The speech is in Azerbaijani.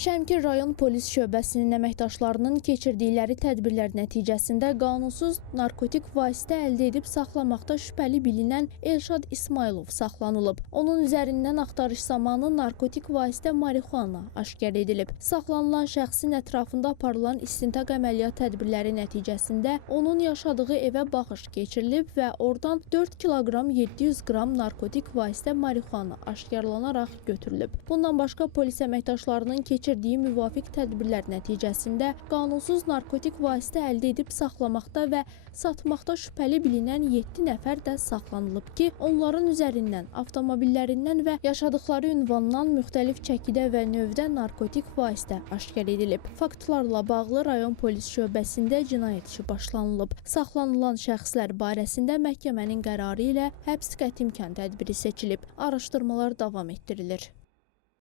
Şəmkir rayon polis şöbəsinin əməkdaşlarının keçirdikləri tədbirlər nəticəsində qanunsuz narkotik vasitə əldə edib saxlamaqda şübhəli bilinən Elşad İsmailov saxlanılıb. Onun üzərindən axtarış zamanı narkotik vasitə marixuana aşkar edilib. Saxlanılan şəxsin ətrafında aparılan istintaq əməliyyat tədbirləri nəticəsində onun yaşadığı evə baxış keçirilib və oradan 4 kiloqram 700 qram narkotik vasitə marixuana aşkarlanaraq götürülüb. Bundan başqa polis əməkdaşlarının keçirdiyi müvafiq tədbirlər nəticəsində qanunsuz narkotik vasitə əldə edib saxlamaqda və satmaqda şübhəli bilinən 7 nəfər də saxlanılıb ki, onların üzərindən, avtomobillərindən və yaşadıkları ünvandan müxtəlif çəkidə və növdə narkotik vasitə aşkar edilib. Faktlarla bağlı rayon polis şöbəsində cinayət işi başlanılıb. Saxlanılan şəxslər barəsində məhkəmənin qərarı ilə həbs qəti imkan tədbiri seçilib. Araşdırmalar davam etdirilir.